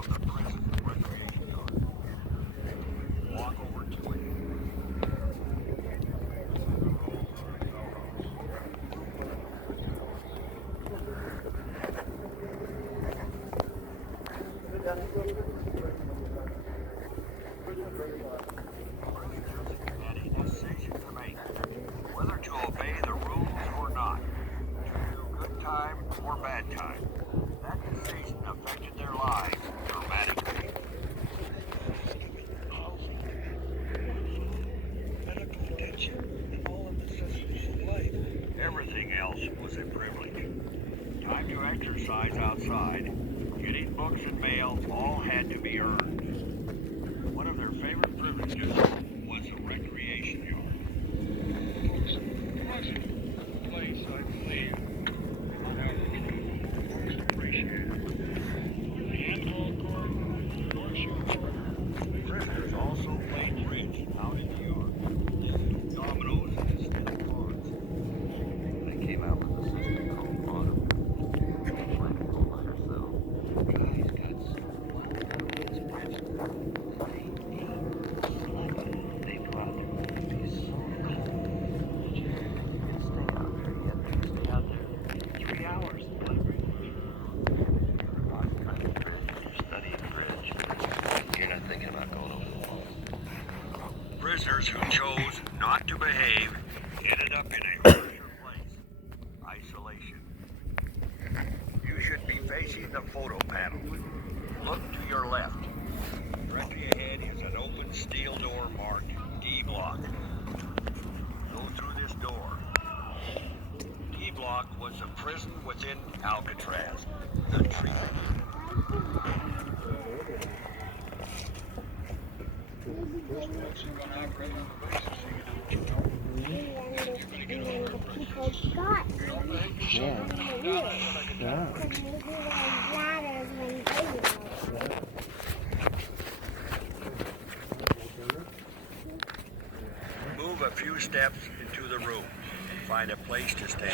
of the prison recreation yard. Walk over to it. Had a decision to make, whether to obey the rules or not, to do good time or bad time. That decision affected their lives dramatically. Medical attention, and all the necessities of life. Everything else was a privilege. Time to exercise outside, getting books and mail, all had to be earned. One of their favorite privileges was a recreation yard. Most pleasant place, I believe, on Alkatraz. Most appreciated. The handball court, the horseshoe court. Prisoners also played bridge out in the yard, dominoes instead of cards. They came out with a system called Autumn. Like a whole other cell. Guys got so wild out of this bridge. They go out there and it'd be so cold. You can stay out there. You have to stay out there 3 hours. You're studying bridge. You're not thinking about going over the wall. Prisoners who chose not to behave ended up in a harsher place, isolation. You should be facing the photo panel. Look to your left. Directly ahead is an open steel door marked D block. Go through this door. D block was a prison within Alcatraz, the treatment unit. Once you're going to operate on the basis, you do what you know. You're going to get over it. You don't behave Move a few steps into the room and find a place to stand.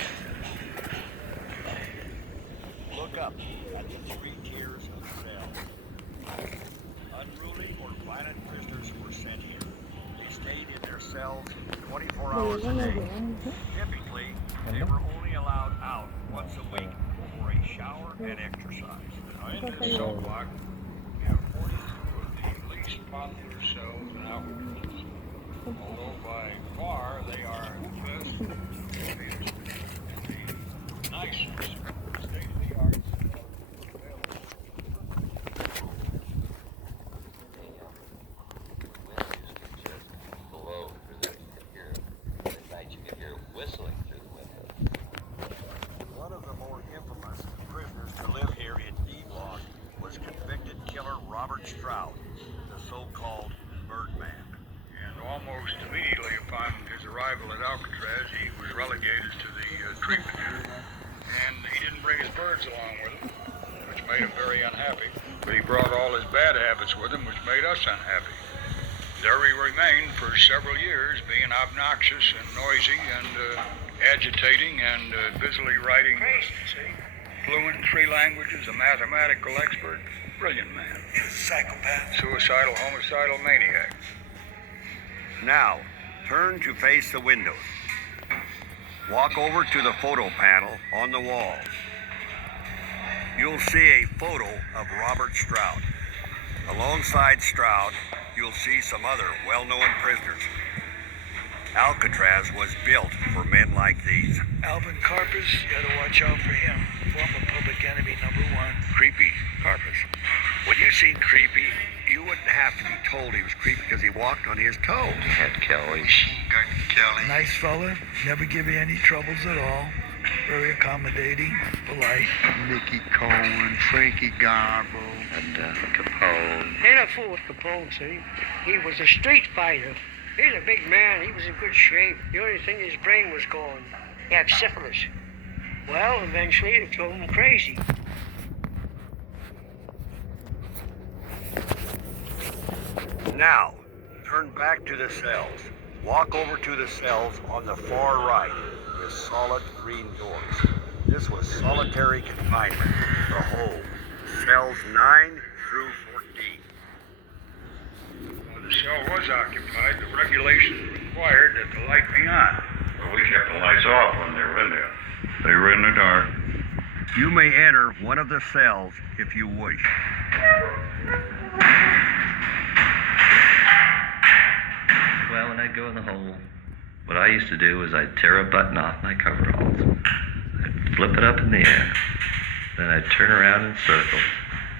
Look up at the 3 tiers of cells. Unruly or violent prisoners were sent here. They stayed in their cells 24 hours a day. Typically, they were only allowed out once a week for a shower and exercise. Now, in this cell block, you have 42 of the least popular cells in Alkatraz. Although by far they are the best, the nicest, state-of-the-art available. Below, for that you can hear. At night you can hear whistling through the window. One of the more infamous prisoners to live here in D Block was convicted killer Robert Stroud, the so-called Birdman. And almost immediately upon his arrival at Alcatraz, he was relegated to the treatment unit. And he didn't bring his birds along with him, which made him very unhappy. But he brought all his bad habits with him, which made us unhappy. There he remained for several years, being obnoxious and noisy and agitating and busily writing. Fluent in 3 languages, a mathematical expert, brilliant man. He was a psychopath. Suicidal, homicidal maniac. Now, turn to face the windows. Walk over to the photo panel on the wall. You'll see a photo of Robert Stroud. Alongside Stroud, you'll see some other well-known prisoners. Alcatraz was built for men like these. Alvin Karpus, you gotta watch out for him. Former public enemy #1. Creepy Karpus. When you see Creepy, you wouldn't have to be told he was creepy because he walked on his toes. Had Kelly. Gun Kelly. Nice fella, never give you any troubles at all. Very accommodating, polite. Mickey Cohen, Frankie Garbo. And Capone. Ain't a fool with Capone, see? He was a street fighter. He's a big man. He was in good shape. The only thing his brain was going. He had syphilis. Well, eventually it drove him crazy. Now, turn back to the cells. Walk over to the cells on the far right with solid green doors. This was solitary confinement. The whole cells 9 through 14. When the cell was occupied, the regulations required that the light be on. But we kept the lights off when they were in there. They were in the dark. You may enter one of the cells if you wish. Well, when I'd go in the hole, what I used to do was I'd tear a button off my coveralls. I'd flip it up in the air. Then I'd turn around in circles.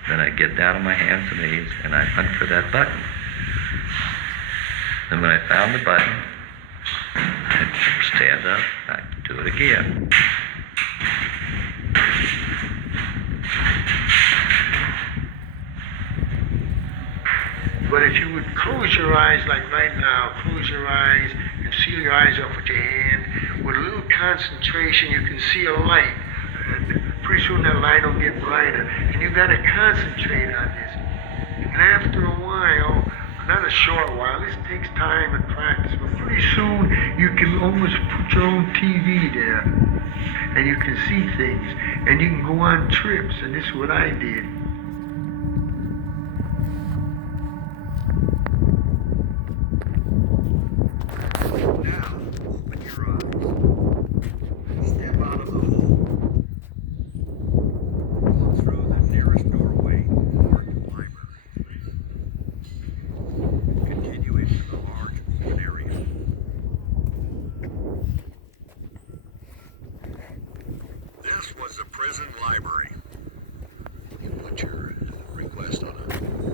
Then I'd get down on my hands and knees and I'd hunt for that button. Then when I found the button, I'd stand up, I'd do it again. But if you would close your eyes like right now, close your eyes and seal your eyes up with your hand, with a little concentration you can see a light. And pretty soon that light will get brighter. And you gotta concentrate on this. And after a while, not a short while, this takes time and practice, but pretty soon you can almost put your own TV there. And you can see things. And you can go on trips, and this is what I did. Now, open your eyes. Step out of the hole. Walk through the nearest doorway toward the library. Continue into the large open area. This was the prison library. You put your request on a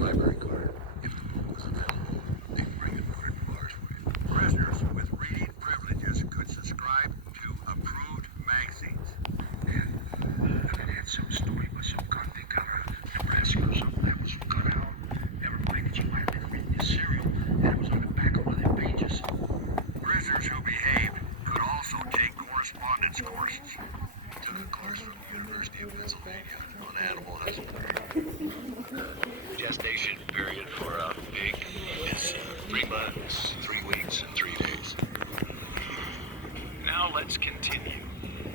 library card. If the book was available, they bring it for bars for you. Prisoners with reading privileges could subscribe to approved magazines. And it had some story about some convict out of Nebraska or something that was cut out. Never mind that you might have been reading this serial, and it was on the back of one of their pages. Prisoners who behaved could also take correspondence courses. Took a course from the University of Pennsylvania on animal husbandry. Gestation period for a pig is 3 months, 3 weeks, and 3 days. Now let's continue.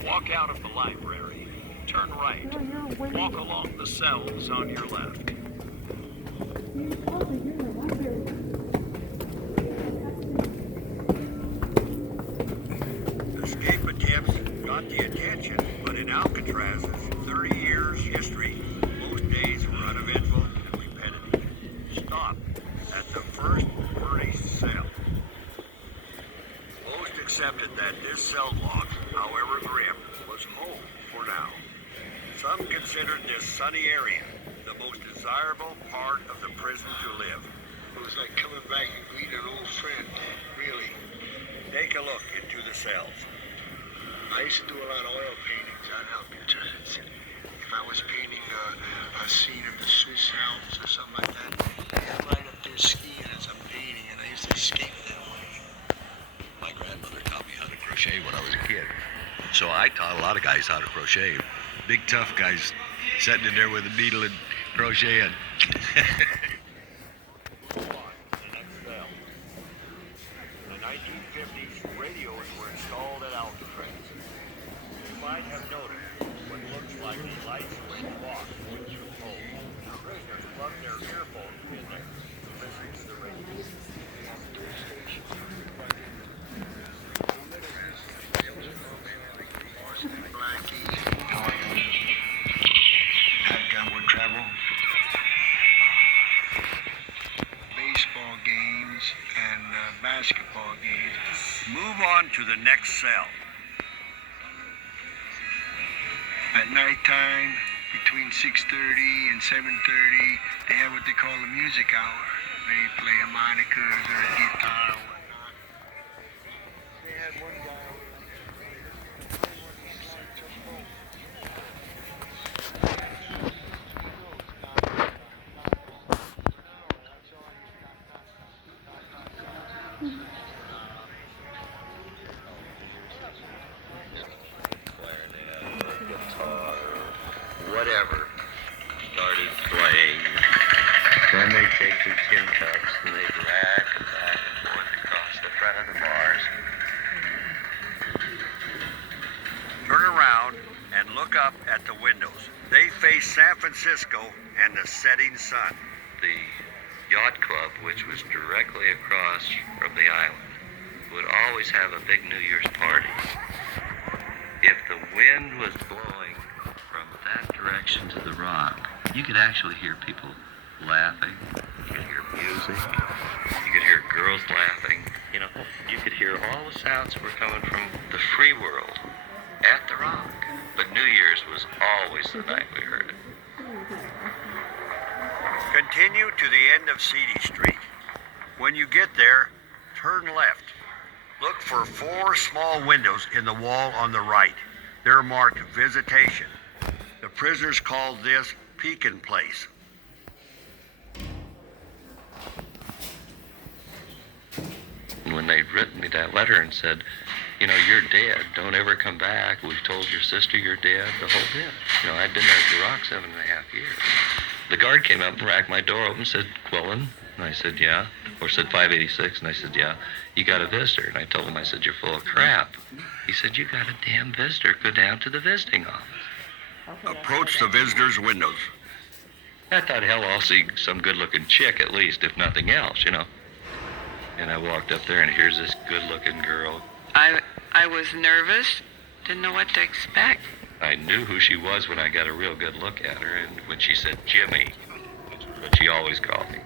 Walk out of the library, turn right, walk along the cells on your left. Escape attempts got the attention, but in Alcatraz's 30 years history, most days were uneventful and repetitive. Stop at the first furnished cell. Most accepted that this cell block, however grim, was home for now. Some considered this sunny area the most desirable part of the prison to live. It was like coming back and greeting an old friend, really. Take a look into the cells. I used to do a lot of oil paintings on Alcatraz. If I was painting a scene of the Swiss Alps or something like that, I'm right up there skiing as I'm painting, and I used to escape that way. My grandmother taught me how to crochet when I was a kid. So I taught a lot of guys how to crochet. Big tough guys sitting in there with a needle and crocheting. Move on to the next cell. In the 1950s, radios were installed at Alcatraz. You might have noticed what looks like a light switch box with two holes. Prisoners plug their earphones in there to listen to the radio. Afghan would travel. Baseball games and basketball games. Move on to the next cell. At nighttime, between 6:30 and 7:30, they have what they call a music hour. They play harmonicas or a guitar or whatnot. They had one guy. Clarinet, guitar, whatever, started playing. Then they take their tin cups and they drag them back and forth setting sun. The yacht club, which was directly across from the island, would always have a big New Year's party. If the wind was blowing from that direction to the rock, you could actually hear people laughing. You could hear music. You could hear girls laughing. You know, you could hear all the sounds that were coming from the free world at the rock. But New Year's was always the night we heard it. Continue to the end of Seedy Street. When you get there, turn left. Look for 4 small windows in the wall on the right. They're marked Visitation. The prisoners called this Pekin Place. And when they'd written me that letter and said, you know, you're dead, don't ever come back, we've told your sister you're dead, the whole bit. You know, I'd been there at the Rock 7.5 years. The guard came up and racked my door open and said, Quillen? And I said, yeah. Or said 586, and I said, yeah. You got a visitor. And I told him, I said, you're full of crap. He said, you got a damn visitor. Go down to the visiting office. Approach the visitors' windows. I thought, hell, I'll see some good-looking chick at least, if nothing else, you know. And I walked up there, and here's this good-looking girl. I was nervous, didn't know what to expect. I knew who she was when I got a real good look at her, and when she said Jimmy, but she always called me.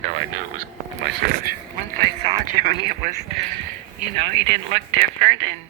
Hell, I knew it was my fish. Once I saw Jimmy, it was, you know, he didn't look different, and